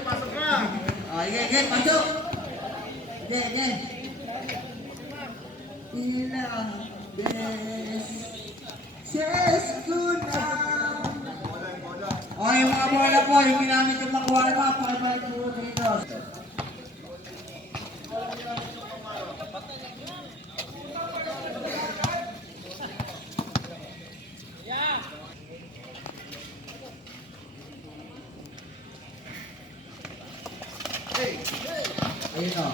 Again, pasok. Again. Ilang beses ko na. O, yung mga bola po, yung ginamit yung makuha na mga pakibalik po dito. Ayun o.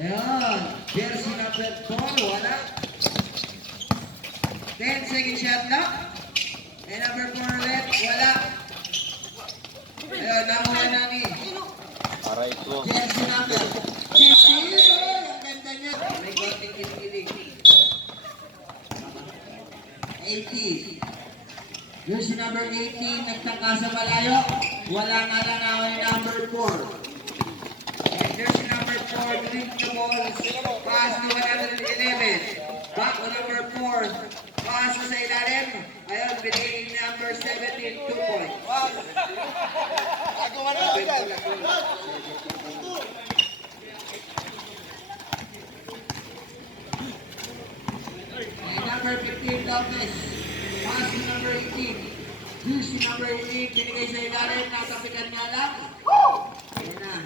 Ayan. Jersey number 4, wala. 10 second shot na. And number 4 ulit, wala. Ayun, nakuha na ni. Aray ko. Jersey number 15. Ang ganda niya. May konting kilig. 80. Jersey number 18, nagtangka sa malayo. Wala nga lang ako yung number 4. And jersey number 4, drink the ball. Pass to 111. Back to number 4. Pass sa ilalim. Ayun, binigay number 17, 2 points. And number 15, Lopez. Pass to number 18. Jersey number 18, binigay sa ilalim, natapikan nga lang. Ayun na.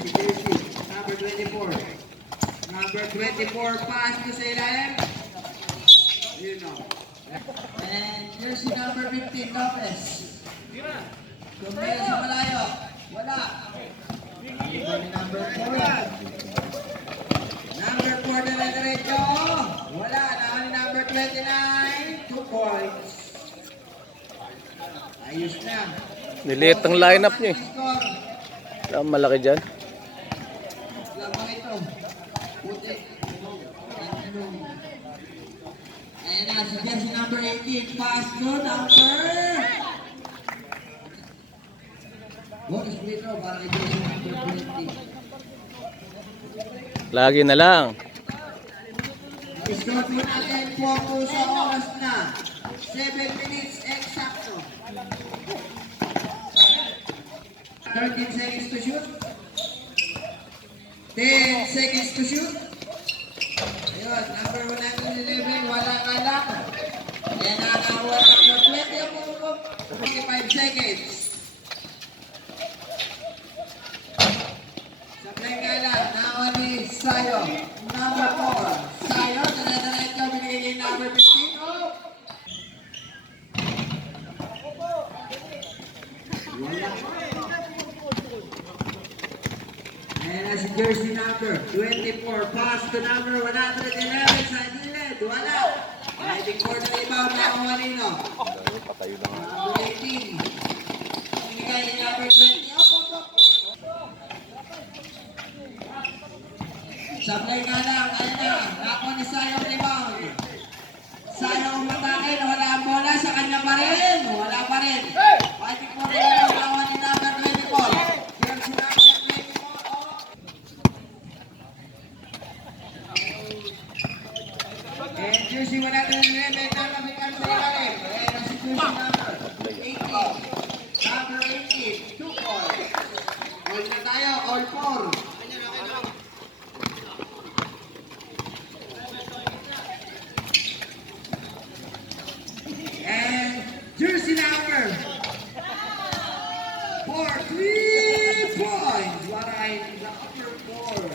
Si Jersey, number 24. Number 24, pass to sa ilalim. Ayun o. And jersey number 15, Lopez. Kumbaya sa malayo. Wala. Number 4. Number 4 na diretso. Wala. Nakani number 29. 2 points. Ayos na. Niliit ang lineup niyo eh. Ang malaki dyan. Lamang ito. Puti. Ayan na. Si jersey number 18. Pass to number. Bonus free throw para kay jersey number 20. Lagi na lang. Score po natin po sa oras na 7 minutes exacto. 13 seconds to shoot. 10 seconds to shoot. Ayun, number 111, wala ka lang. Yan nakakuha number 20 ang pumupok. 45 seconds. Sablay ka lang, nakuha ni Sayo. Number 4. Sayo, dala-dala binigay niya number 15. Oh! Ayan si jersey number 24. Pass to number 111 sa gilid. Wala. Riding for the rebound na ako kanino. Number 18. Binigay ni number 20. Sablay nga lang. Ayan na. Nako ni Sayo rebound. Sayo umatakin. Wala ang bola. Sa kanya pa rin. Wala pa rin. Riding for the rebound na ako ni number 24. Jersey number 24. And jersey 111 nakabitan sa ilalim. Ayan si jersey number 18. Number 18. 2 points. All na tayo. All 4. And jersey number 4, 3 points. What I number 4.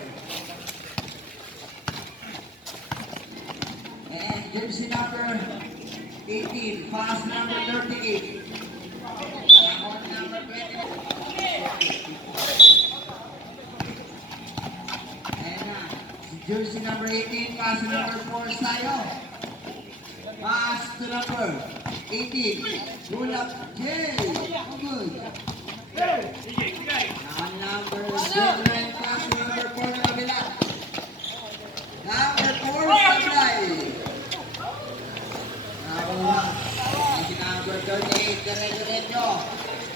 And jersey number 18, pass number 38. Number 20. And jersey number 18, pass number 4, Sayo. Pass to number 18. Pull up Jay. Good. Number 7, pass to number 4 na kabila. Number 4, Sablay. Number 38, Diretso.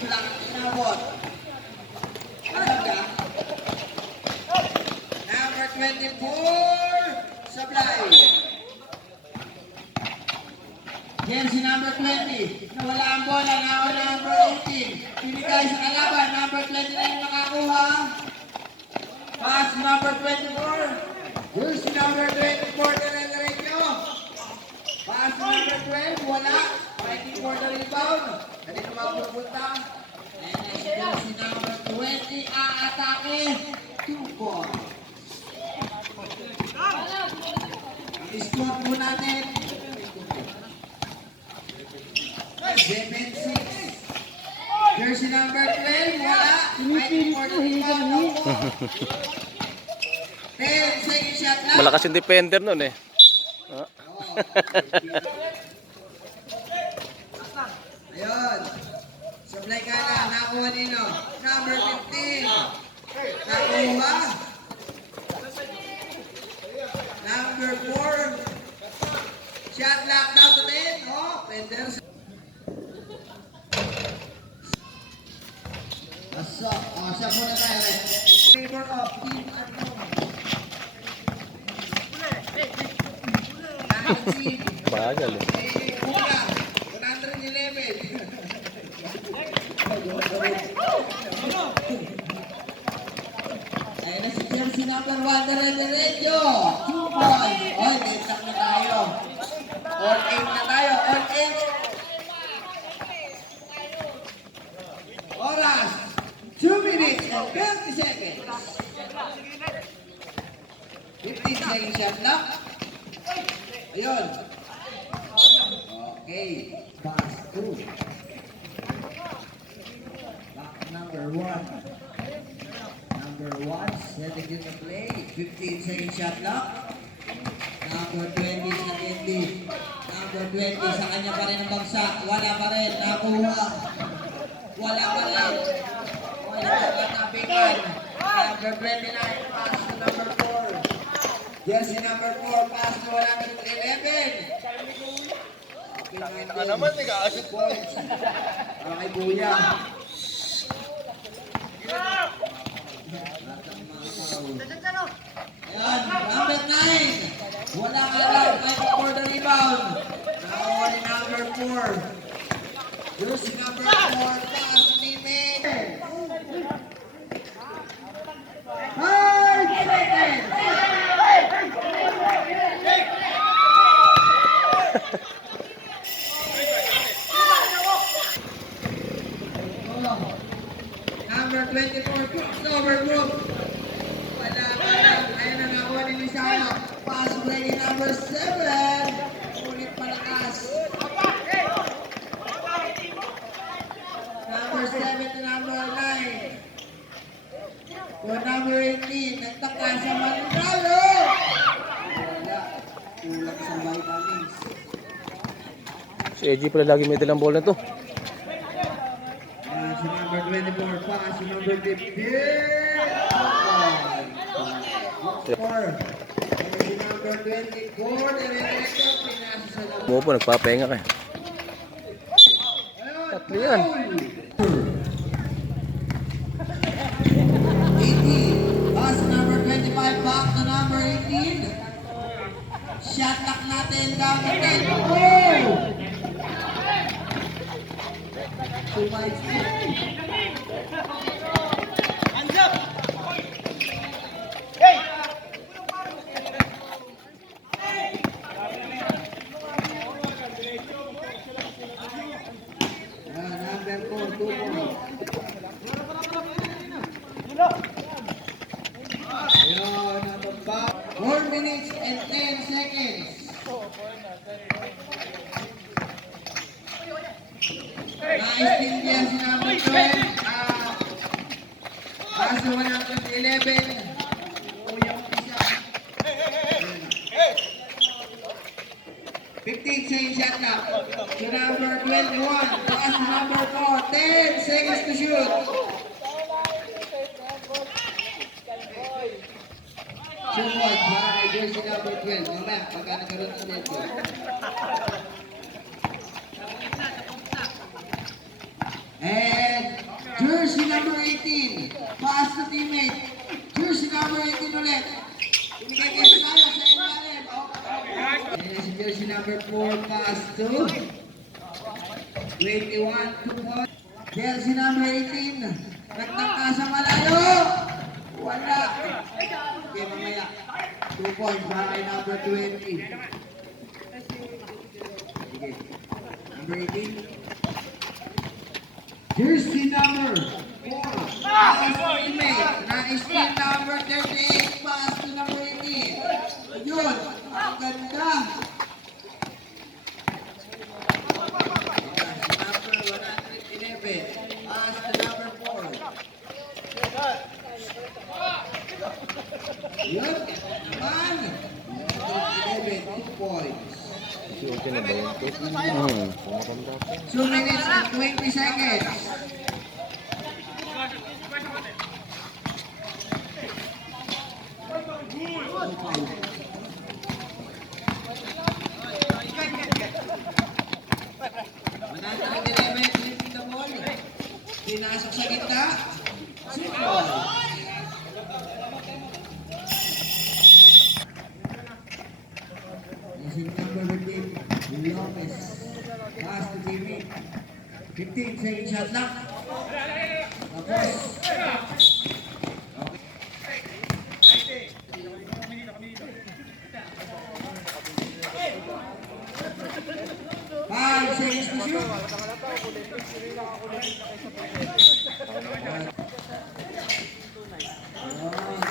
Lang inabot. Alam ka? Number 24, Sablay. Jersey number 20. Nawala ang bola. Now number 18. Binigay sa kalaban. Number 29 nakakuha. Pass number 24. Jersey number 24. Dire-diretso. Pass number 12. Wala. Fighting for the rebound. Hindi na mapupunta. And jersey number 20. Aatake. 2 points. Ang score po natin. 7-6. Jersey number 12, wala. Fighting for the rebound. 10 second shot lang. Malakas yung defender nun eh. Ah. Ayun. Supply ka na. Nakuha nino. Number 15. Nakuha. Number 4. Shot lock down to 10. Oh, Penders. Siya muna tayo rin. Favor of team ano. Bagal eh. Una, 111. Ayun na si jersey number 1, dire-diretso. 2 points. Oy, detak na tayo. All 8 na tayo. All 8. Oras. 2 minutes and 30 seconds. 15 seconds shot lang. Ayun. Okay. Pass 2. Back number 1. Number 1. Setting in the play. 15 seconds shot lang. Number 20 sa Kendi. Number 20 sa kanya pa rin ang bagsak. Wala pa rin. Nakuha. Wala pa rin. Wala pa tapingan. Number 29. Pass to number 4. Jersey number 4. Pass to number 11. Tangin ka naman, nag-aasit points. Para kay Buya. Ayan, number 9. Wala ka lang. Fighting for the rebound. Nakuha ni number 4. Jersey number 4. Pass to Nimin. 5 seconds. Number 24, crossover group. Wala ka lang. Ayun ang nakuha ni Lisano. Pass play ni number 7. Ulit palakas. Number 7 to number 9. For number 18, nagtaka sa Manalo. Wala. Kulang sa vitamins. Si AJ pala lagi may dalang bola na to. Si number 24 pa, si number 15. Si number 24, dire-diretso, pinasa sa labas. Mo po, nagpapahinga ka. Ayun, Tatlo yan. foul. 18, pass number 25, back to number 18. Shot lock natin, down to 10. Oh! Tumays. Number 4, 2 points. Ayun, nababa. 4 minutes and 10 seconds. Na-steal niya si number 12. Kaso 111. Uyang isa. 15 seconds shot clock. To number 21. Pass to number 4. 10 seconds to shoot. Two points para kay jersey number 12. Mamaya, pagka nagkaroon ng net. And jersey number 18. Pass to teammate. Jersey number 18 ulit. Binigay kayo sa kaya sa ilalim. Ayan si jersey number 4. Pass to 21, 2 points. Jersey number 18. Nagtangka sa malayo. Wala. Okay, mamaya. 2 points para kay number 20. Sige. Number 18. Jersey number 4. Na-steal number 38. Pass to number 18. Yun. Ang ganda. Number 111. Pass to number 4. Yun. Naman. 111. 2 points. Okay na ba yun? 2 minutes and 20 seconds. Pinasok sa gitna. Simple. Using number 15, Lopez. Pass to Jimmy. 15 second shot lang. Tapos. Five seconds to shoot.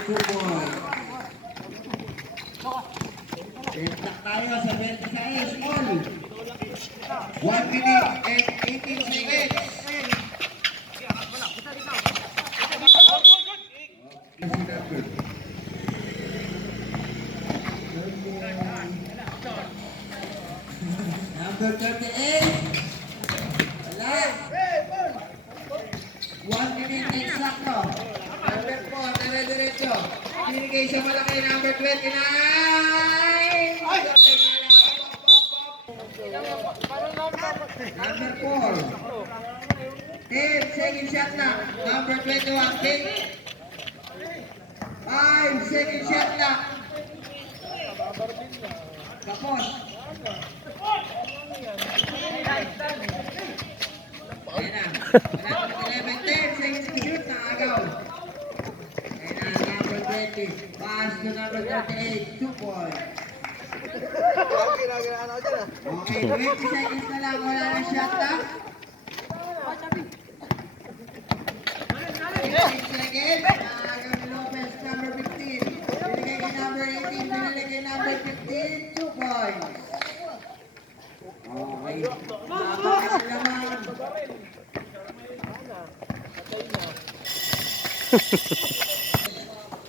Two points. Tentak tayo sa 26 all. 1 minute and 18 seconds. Number 38. Wala. 1 minute exacto. Number 4, dire-diretso. Binigay sa malaki, number 29. Number 4. 10 second shot lang. Number 21, 10. 5 second shot lang. Tapos. Ayan na. 11, 10 seconds to shoot. Nakagaw. Ayan na, number 20. Pass to number 38. 2 points. Okay, 20 seconds na lang. Wala na shot na. 15 seconds. Nakagaw ni Lopez, number 15. Binigay kay number 18. Binigay kay number 15. 2 points. Okay. Napakit naman.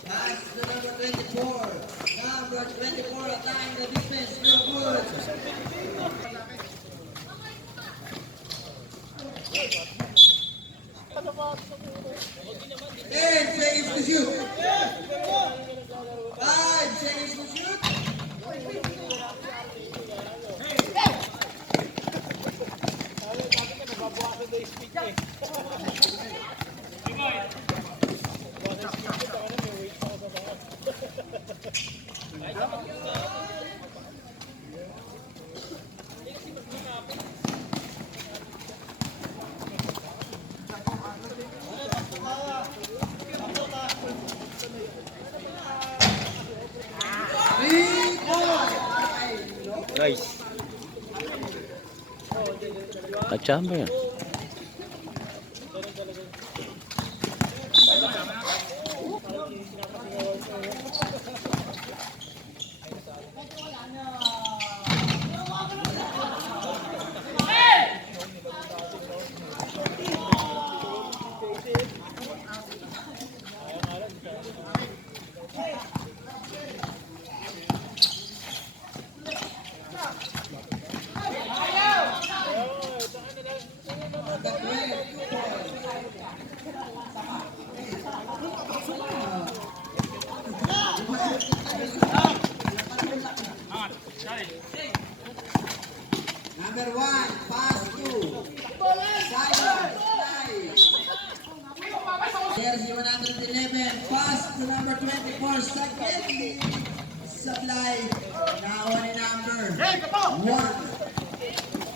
Pass to number 24. Number 24 attacking the defense. No good. Ten seconds to shoot. 5 seconds to shoot. Nice. Kachamba yan. Number 1, pass to Simon. Jersey 111, pass to number 24, Saketti. Supply. Now on number 1.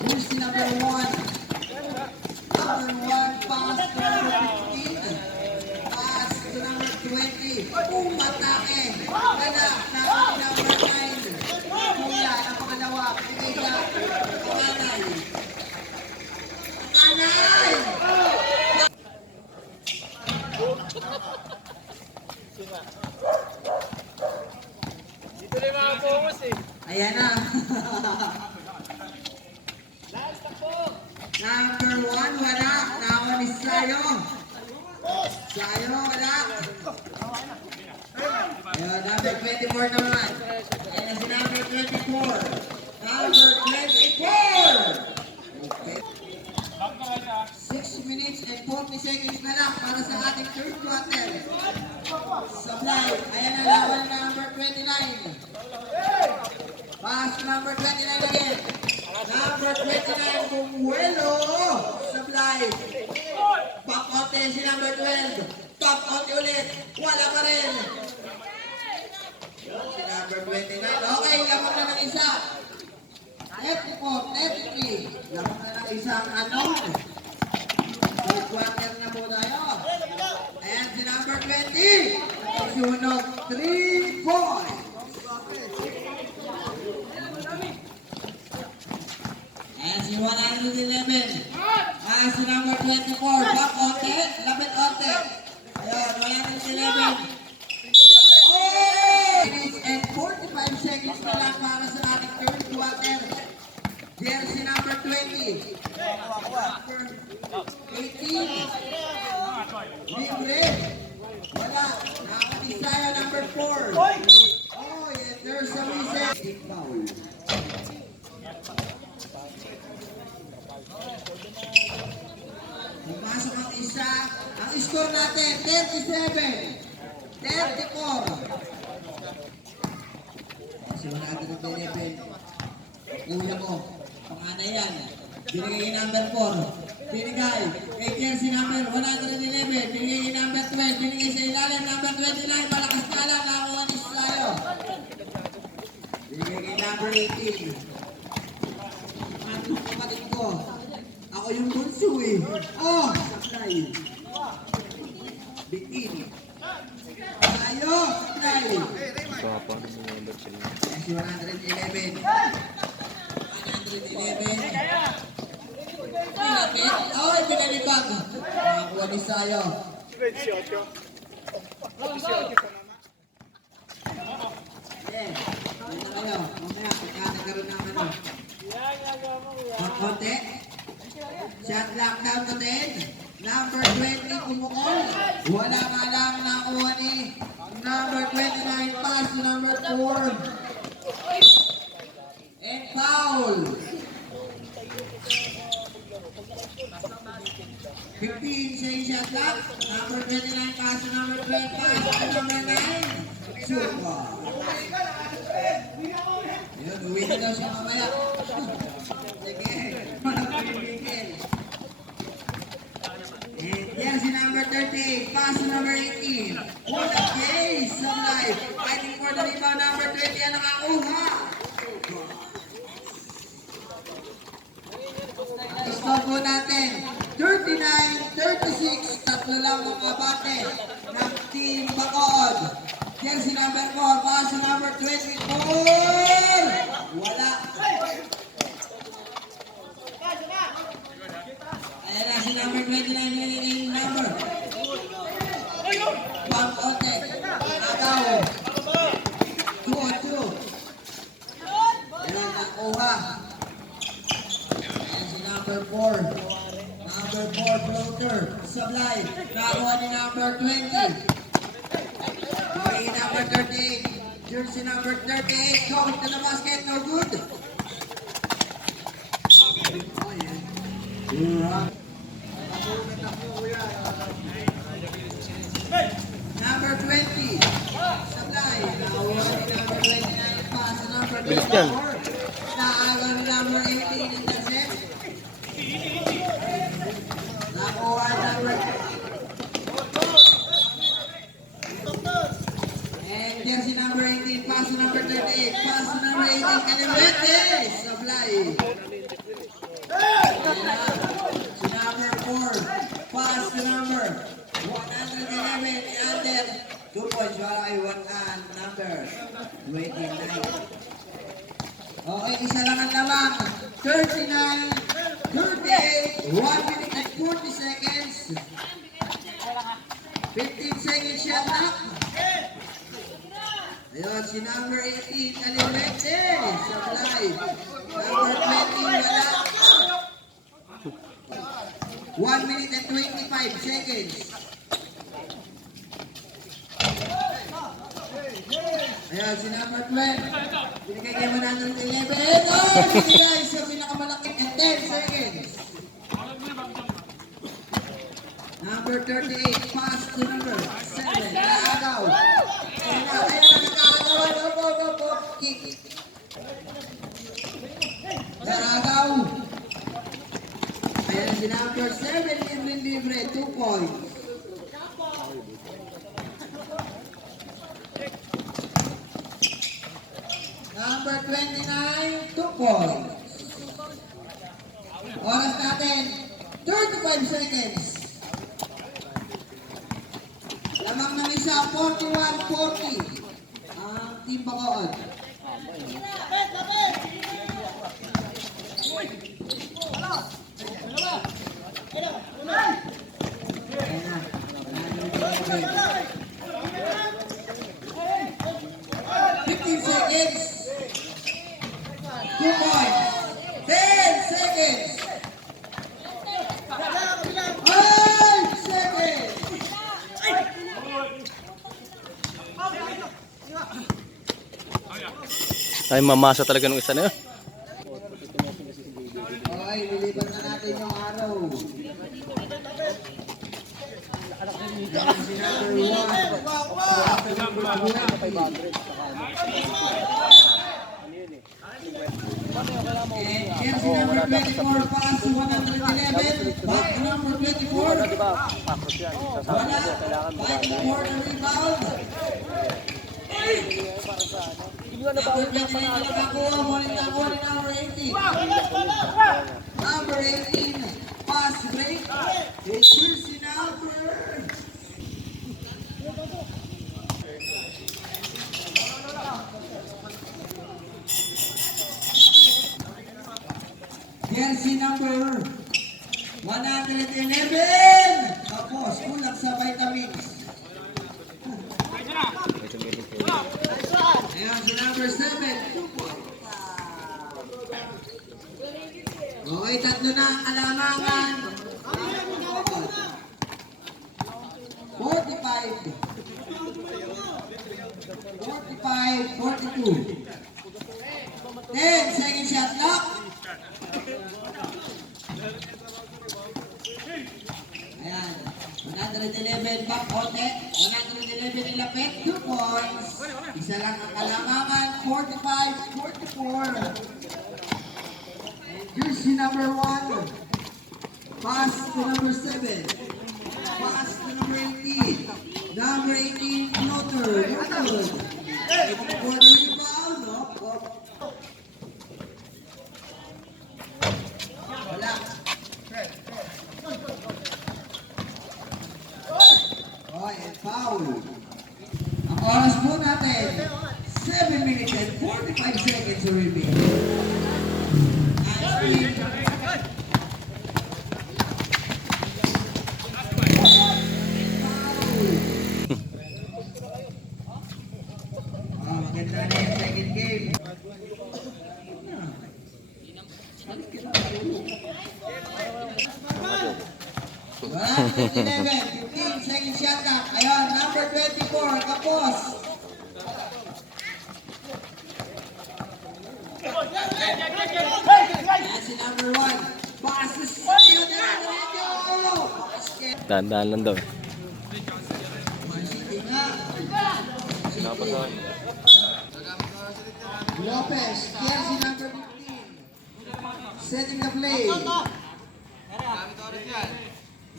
Jersey number 1. pass to number 15. Pass to number 20. Patake. Ganda na number 9. Kuya, ang pangalawa. Bigay sa panganay. Panganay! Dito na yung mga focus eh. Ayan na. Number 1, wala. Nawan ni Sayo. Sayo, wala. Ayan, number 24 naman. Ayan na si number 24. Number 24! Okay. 6 minutes and 40 seconds na lang para sa ating third quarter. Supply. Ayan na laban na number 29. Pass to number 29 again. Number 29, Bumuelo. Supply. Pop konti si number 12. Pop konti ulit. Wala pa rin. Yun, si number 29. Okay, lamang na ng isa. 34, 33. Lamang na ng isang anong. Third quarter na po tayo. Ayan si number 20. Sunog 3 points. Ayan si 111. Ayan si number 24. Back onte. Lapit onte. Ayan, 111. Oh! Minutes and 45 seconds na lang para sa ating third quarter. Jersey number 20. Number 18. Libre. Wala. Nakakatisaya number 4. Oh, yes, there's a reset. Big foul. Pumasok ang isa. Ang score natin, 37. 34. Kasi wala natin ang 11. Kuya mo, panganay yan. Binigay yung number 4. Binigay. Kay Jersey number 111. Binigay yung number 12. Binigay sa ilalim number 29. Malakas na lang. Nakakuha ni Slayo. Binigay kay number 18. Ano kapatid ko? Ako yung bunso eh. Oh! Supply. Bitin. Tayo! Supply. Papa, ano yung number sila? Si 111. 111. Pinakit. Oh, pinalibag. Nakakuha ni Sayo. Yeah. Ano kayo? Mamaya, nagkaroon ng ano. Konti. Shot lockdown natin. Number 20 kumukol. Wala ka lang nakuha ni number 29 pass to number 4. And foul. 15 saying shot lock. Number 29 pass to number 12 pass to number 9. Super. Yun, uwi na daw siya mamaya. Sige. Manapinigil. And yes, number 30, pass to number 18. What a case of life. Fighting for the rebound, number 20 ang nakakuha. Stop po natin. 39-36, tatlo lang ang abate ng Team Bacood. Jersey number 4, pass to number 24. Wala. Ayan na si number 29 yung number. Pang Ote. Agaw. 2-2. Ayan, nakuha. Ayan si number 4. Number 4 floater. Supply. Nakuha ni number 20. Bigay number 38. Jersey number 38. Going to the basket. No good. Oh, yeah. Number 20. Supply. Nakuha ni number 29. Pass to number 24. Naaga ni number 18. Intercept. Nakuha number 20. And jersey number 18. Pass to number 38. Pass to number 18. Canimete. Supply. Si number 29. Okay, isa lang ang lamang. 39, 38, 1 minute and 40 seconds. 15 seconds shot clock. Ayun, si number 18, Alirete, supply. Number 20, wala. 1 minute and 25 seconds. Ayan, si number 12. Binigay kayo 111. Oh, binigay sa pinakamalaki at 10 seconds. Number 38, pass to number 7. Naagaw. Ayan na, nagkakagawa. Go. Kick. Naagaw. Ayan si number 7, libre, 2 points. Number 29, 2 points. Oras natin, 35 seconds. Lamang ng isa, 41-40. Ang Team Bacoor. Ayan na. 15 seconds. 2 points. 10 seconds. 5 seconds. Ay, mamasa talaga ng isa na yun. Okay, nilipat na natin yung araw. Si number 1. Here's si number 24, pass to 111. Back to number 24. Wala. Fighting for the rebound. Number 29 nakakuha mo rin ako ni number 18. Number 18, pass break. Here's si number. Jersey number 111. Tapos, kulang sa vitamins. Ayan, si number 7. Okay, tatlo na ang alamangan. 45. 42. 10 second shot clock. Ayan. 111 back konti. 111 nilapit. 2 points. Isa lang ang kalamangan. 45-44. And jersey number 1. Pass to number 7. Pass to number 18. Number 18, floater. Good. For the rebound. No? Wala. Oh, and foul. Ang oras po natin, 7 minutes and 45 seconds remaining. Maganda na yung second game. 15 second shot clock. Ayun, number 24, Kapos. Ayan si number 1. Passes. Dahan-dahan lang daw. City nga. Lopez, jersey number 15. Setting the play.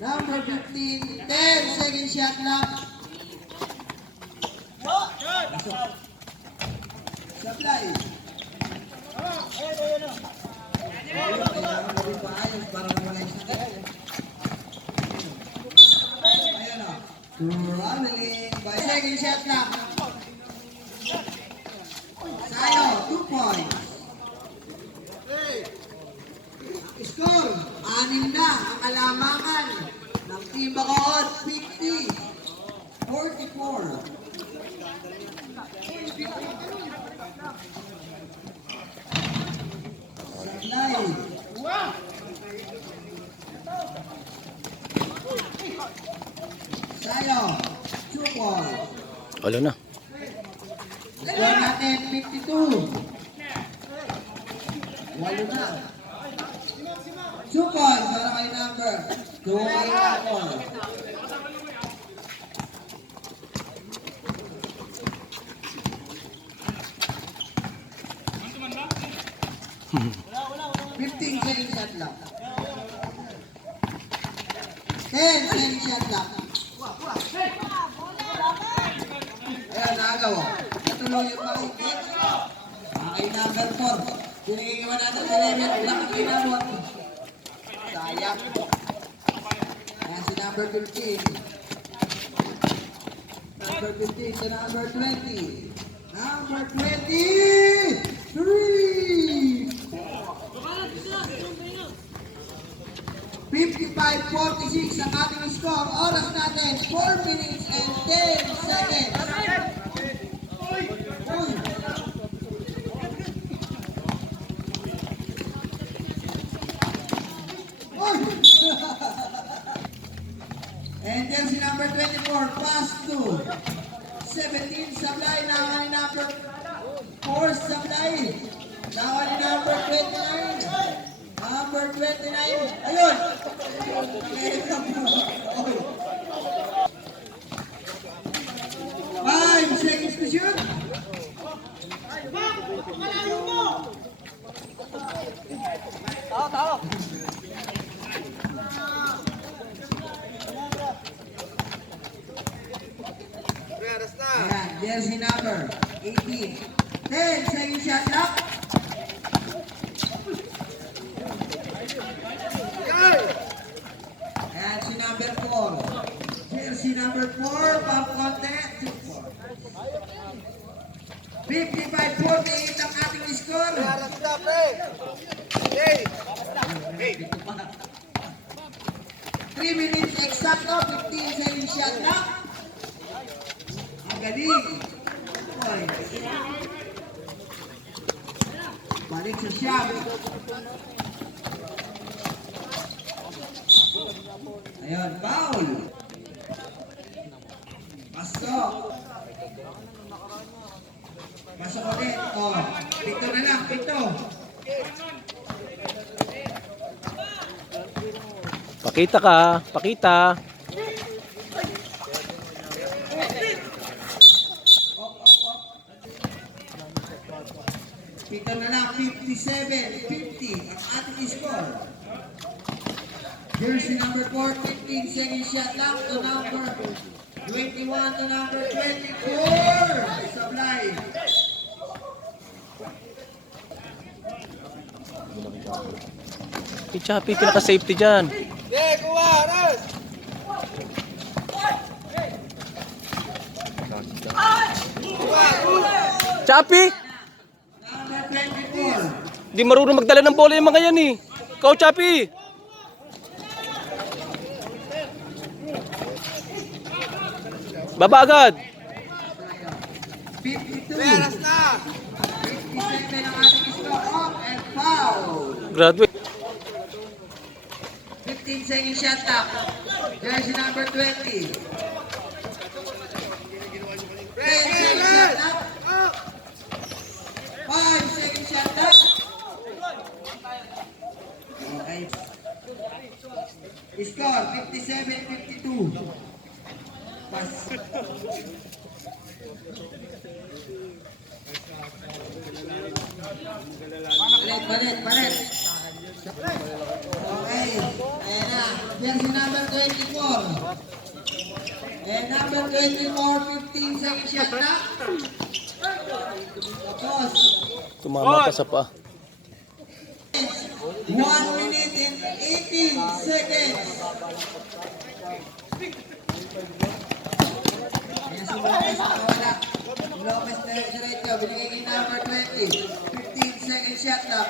Number 15, 10 second shot clock. Supply. Kailangan mo paayos para mawala yung sakit. Ayun o. Traveling by second shot clock. score. 6 na ang alamangan ng Team Bacoor. 50-44. Saglay. Sayo. Chupol. Wala na. Score natin 52. 8 na. Chupol. Para kay number. 2 kay Chupol. Fifteen second shot lang. 10 second shot lang. Ayan, nakagawa. Natuloy yung makikit. Okay, number 4. Pinagigiwan natin sa level. Wala kang ginagawa. Sayang. Ayan si number 15. Number 15 to number 20. Number 23! 55-46 ang ating score. Oras natin, 4 minutes and 10 seconds. Uy! Uy! And then si number 24, pass to 17, sablay. Nawa ni number 4, sablay. Nawa ni number 29. Number 29. Ayun! 5 seconds to shoot. Ayan, jersey number 18. 10 seconds shot clock. Ayan si number 4. Jersey number 4, pang konti. 55-48 ang ating score. 3 minutes exacto, 15 seconds shot clock. Ang galing. Oy. Balik sa shot. Ayun, foul. Pasok. Pasok ulit. Oh, pito na lang, pito. Pakita ka. Pakita. Pito na lang, 57-50 ang ating score. Jersey number 4, 15 second shot lang to number 21 to number 24. Sablay. Si Chappy, pinaka-safety dyan. Chappy! Number 24. Di marunong magdala ng bola yung mga yan eh. Ikaw, Chappy! Baba agad! 52. 57 ang ating score. Off and foul. Graduate. 15 second shot clock. Jersey number 20. 10 second shot clock. 5 second shot clock. Okay. Score 57-52. Pass. Balik. Okay. Ayan na. Jersey number 24. And number 24, 15 second shot clock. Tapos. Tumama ka sa pa. 1 minute and 18 seconds. Ayan si Lopez nakawala. Lopez na diretso. Binigay kay number 20. 15 second shot clock.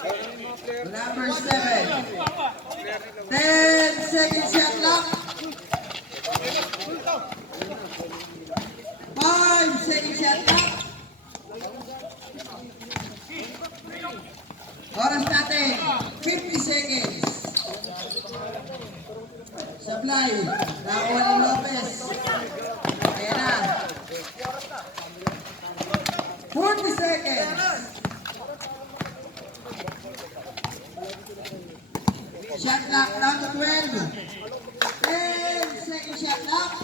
Number 7. 10 second shot clock. 5 second shot clock. Oras natin, 50 seconds. Supply, nakuha ni Lopez. Ayan na. 40 seconds. Shot clock down to 12. 10 second shot clock.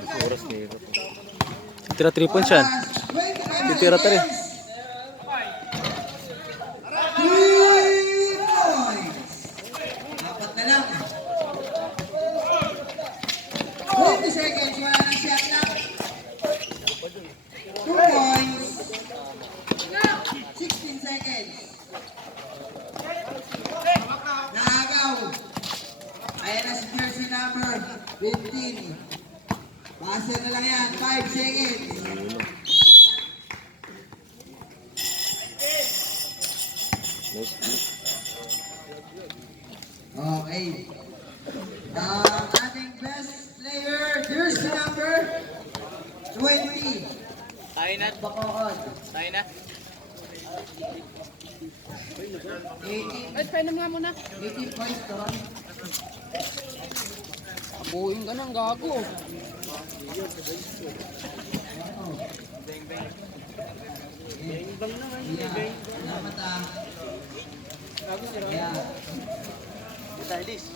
Oras ni Tira 3 points yan. Titira ta rin. 3 points. Dapat na lang. 20 seconds. Wala nang shot clock. 2 points. 16 seconds. Naagaw. Ayan na si jersey number 15. Pasa na lang yan. 5 seconds. Okay. Ang ating best player, jersey number 20. Tayo na. Bacoon. Tayo na. 18. Ay, painom nga muna. 18 points to. Buing ka ng gago. Yeah. Salamat ah. Yeah. Stylish.